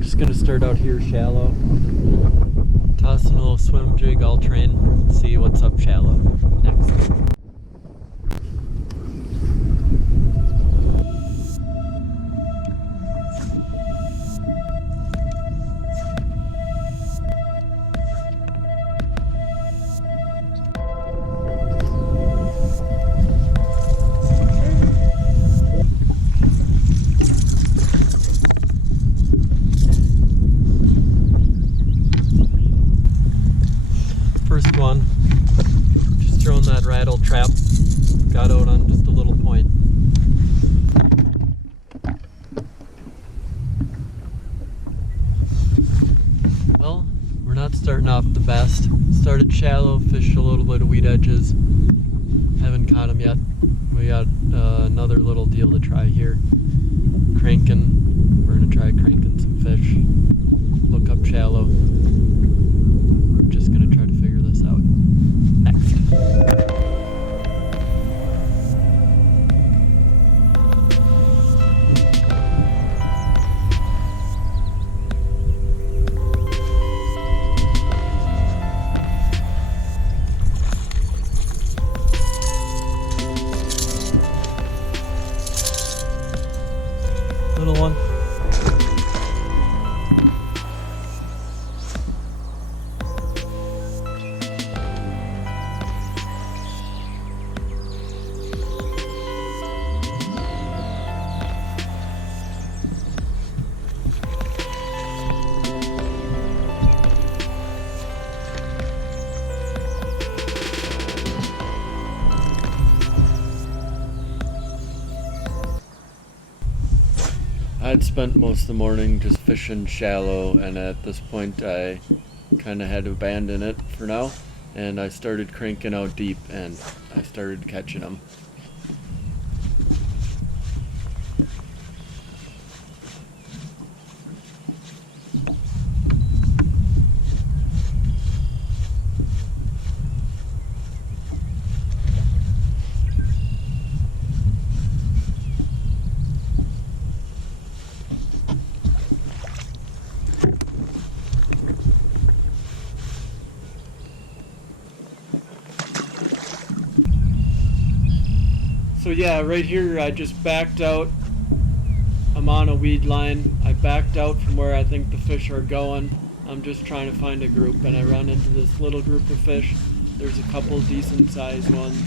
just gonna start out here shallow. Tossing a little swim jig, all train, see what's up shallow next. First one, just throwing that rattle trap, got out on just a little point. Well, we're not starting off the best. Started shallow, fished a little bit of weed edges. Haven't caught them yet. We got another little deal to try here. Cranking. We're gonna try cranking some fish. Look up shallow. Just gonna try to figure this out next. Little one. I'd spent most of the morning just fishing shallow, and at this point I kind of had to abandon it for now, and I started cranking out deep and I started catching them. So yeah, right here I just backed out. I'm on a weed line. I backed out from where I think the fish are going. I'm just trying to find a group, and I run into this little group of fish. There's a couple decent sized ones,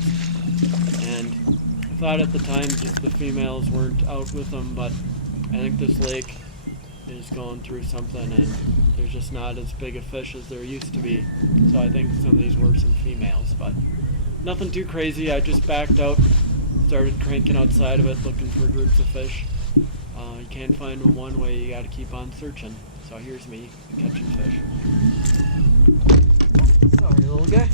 and I thought at the time just the females weren't out with them, but I think this lake is going through something and there's just not as big a fish as there used to be. So I think some of these were some females, but nothing too crazy. I just backed out, started cranking outside of it, looking for groups of fish. You can't find them one way, you gotta keep on searching. So here's me catching fish. Sorry, little guy.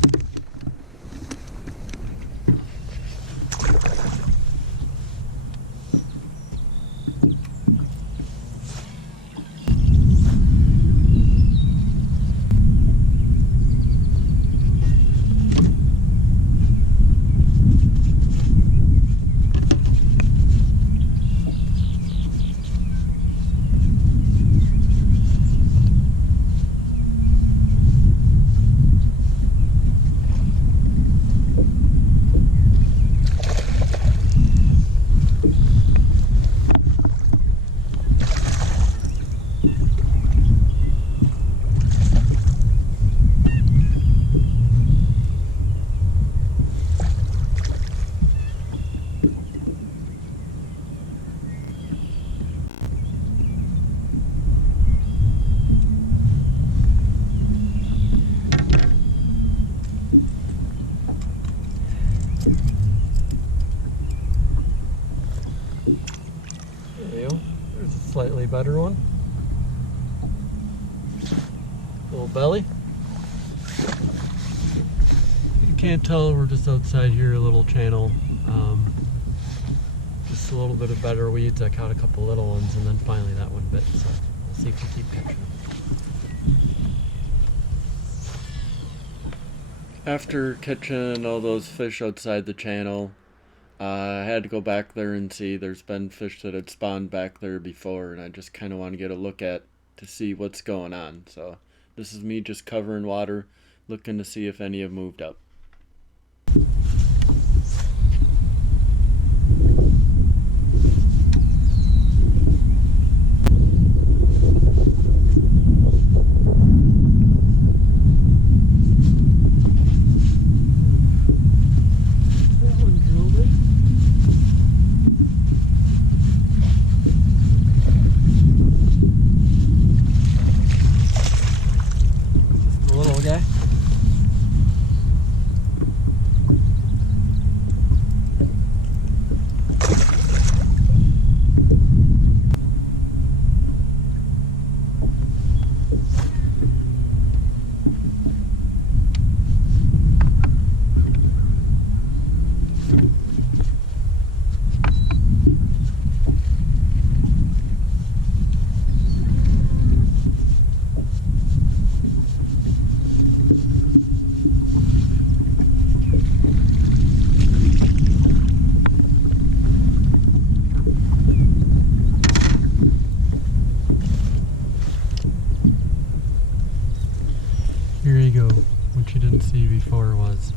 There's a slightly better one. Little belly. You can't tell, we're just outside here, a little channel. Just a little bit of better weeds. I caught a couple little ones, and then finally that one bit. So we'll see if we keep catching them. After catching all those fish outside the channel, I had to go back there and see. There's been fish that had spawned back there before, and I just kind of want to get a look at to see what's going on. So this is me just covering water, looking to see if any have moved up. Here you go. What you didn't see before was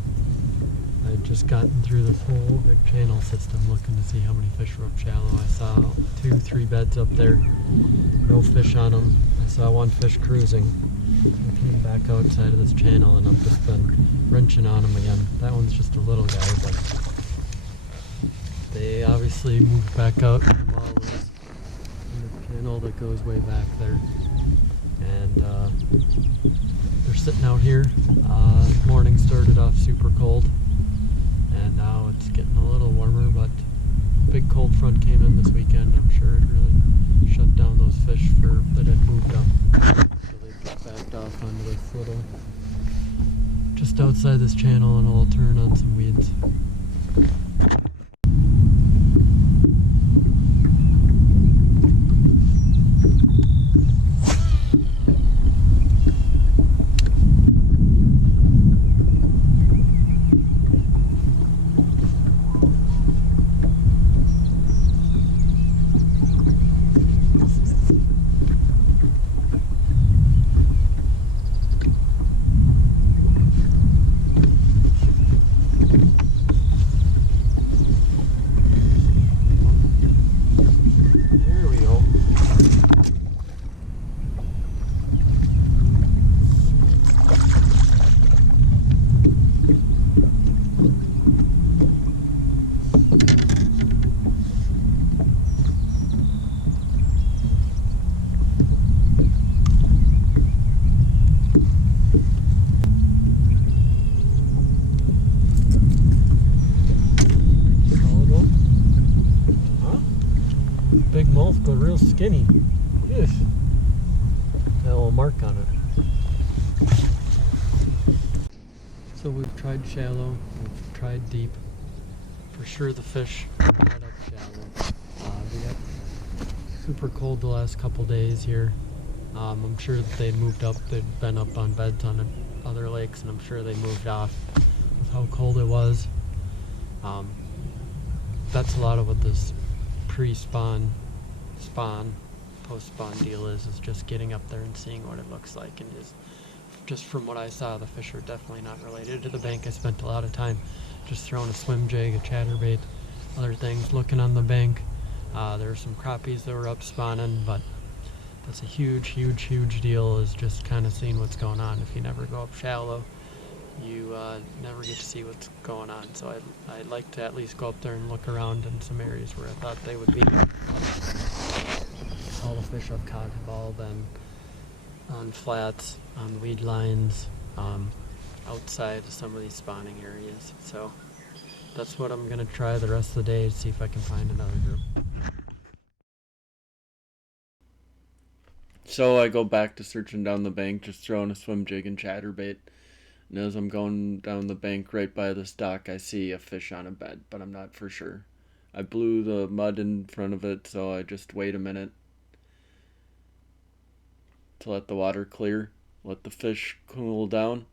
I had just gotten through this whole big channel system looking to see how many fish were up shallow. I saw 2-3 beds up there, no fish on them. I saw one fish cruising. I came back outside of this channel and I've just been wrenching on them again. That one's just a little guy, but they obviously moved back out from all this in the channel that goes way back there. And they're sitting out here. Morning started off super cold, and now it's getting a little warmer, but a big cold front came in this weekend. I'm sure it really shut down those fish that had moved up. So they just backed off onto this little, just outside this channel, and I'll turn on some weeds. Big mouth, but real skinny. Yes. Got a little mark on it. So we've tried shallow, we've tried deep. For sure the fish are not up shallow. We got super cold the last couple days here. I'm sure that they moved up. They've been up on beds on other lakes, and I'm sure they moved off with how cold it was. That's a lot of what this pre-spawn, post-spawn deal is just getting up there and seeing what it looks like. And just from what I saw, the fish are definitely not related to the bank. I spent a lot of time just throwing a swim jig, a chatterbait, other things, looking on the bank. There were some crappies that were up spawning, but that's a huge deal, is just kind of seeing what's going on. If you never go up shallow, you never get to see what's going on. So I'd like to at least go up there and look around in some areas where I thought they would be. All the fish I've caught have all been on flats, on weed lines, outside of some of these spawning areas. So that's what I'm going to try the rest of the day to see if I can find another group. So I go back to searching down the bank, just throwing a swim jig and chatterbait. And as I'm going down the bank right by this dock, I see a fish on a bed, but I'm not for sure. I blew the mud in front of it, so I just wait a minute to let the water clear, let the fish cool down,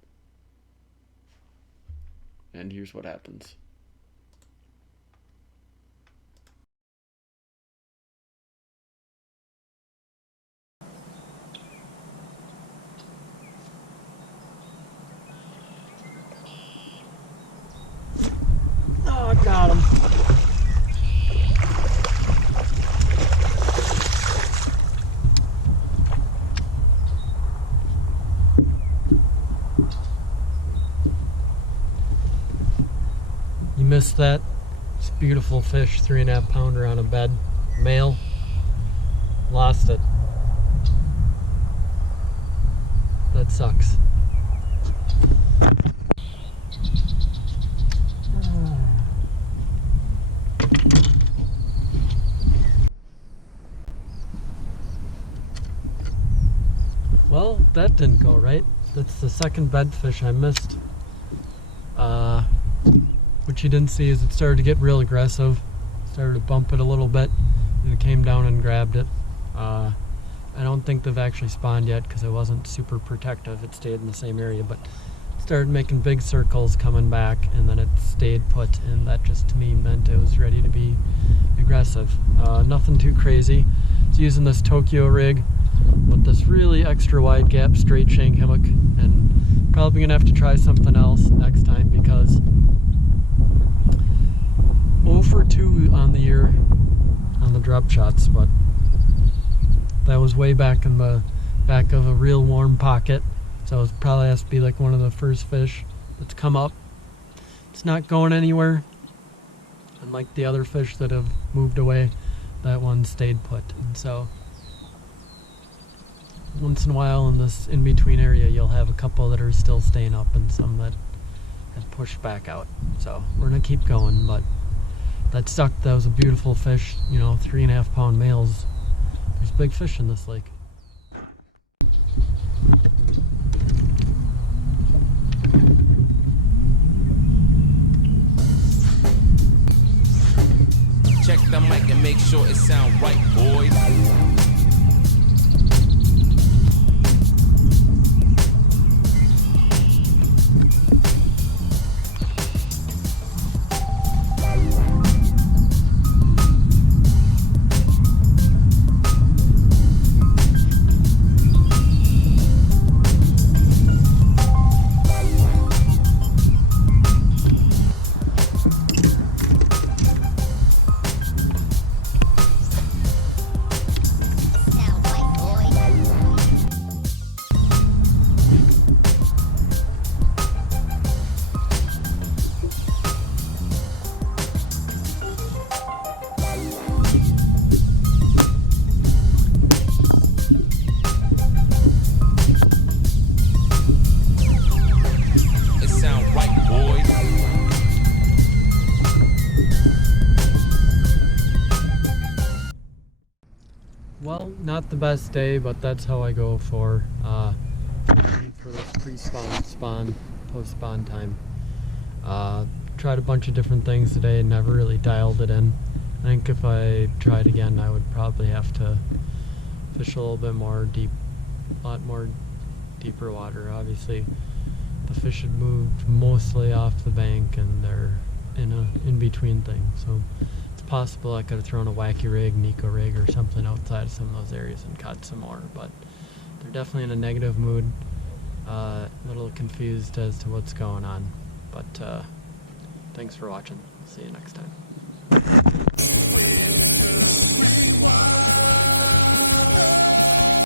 and here's what happens. missed that. It's a beautiful fish, 3.5 pounder on a bed, male. Lost it. That sucks. Well, that didn't go right. That's the second bed fish I missed. What you didn't see is it started to get real aggressive. Started to bump it a little bit, and it came down and grabbed it. I don't think they've actually spawned yet because it wasn't super protective. It stayed in the same area, but it started making big circles coming back, and then it stayed put, and that just to me meant it was ready to be aggressive. Nothing too crazy. It's using this Tokyo rig with this really extra wide gap straight shank hammock, and probably gonna have to try something else next time because 0 for 2 on the year on the drop shots, but that was way back in the back of a real warm pocket, so it probably has to be like one of the first fish that's come up. It's not going anywhere, and like the other fish that have moved away, that one stayed put. And so once in a while in this in-between area you'll have a couple that are still staying up and some that have pushed back out. So we're gonna keep going, but that sucked. That was a beautiful fish, you know, 3.5 pound males. There's big fish in this lake. Check the mic and make sure it sound right, boys. Well, not the best day, but that's how I go for this pre-spawn, post-spawn time. Tried a bunch of different things today, never really dialed it in. I think if I tried again, I would probably have to fish a little bit more deep, a lot more deeper water. Obviously, the fish had moved mostly off the bank, and they're in a in-between thing. So it's possible I could have thrown a wacky rig, Nico rig, or something outside of some of those areas and caught some more. But they're definitely in a negative mood. A little confused as to what's going on. But thanks for watching. See you next time.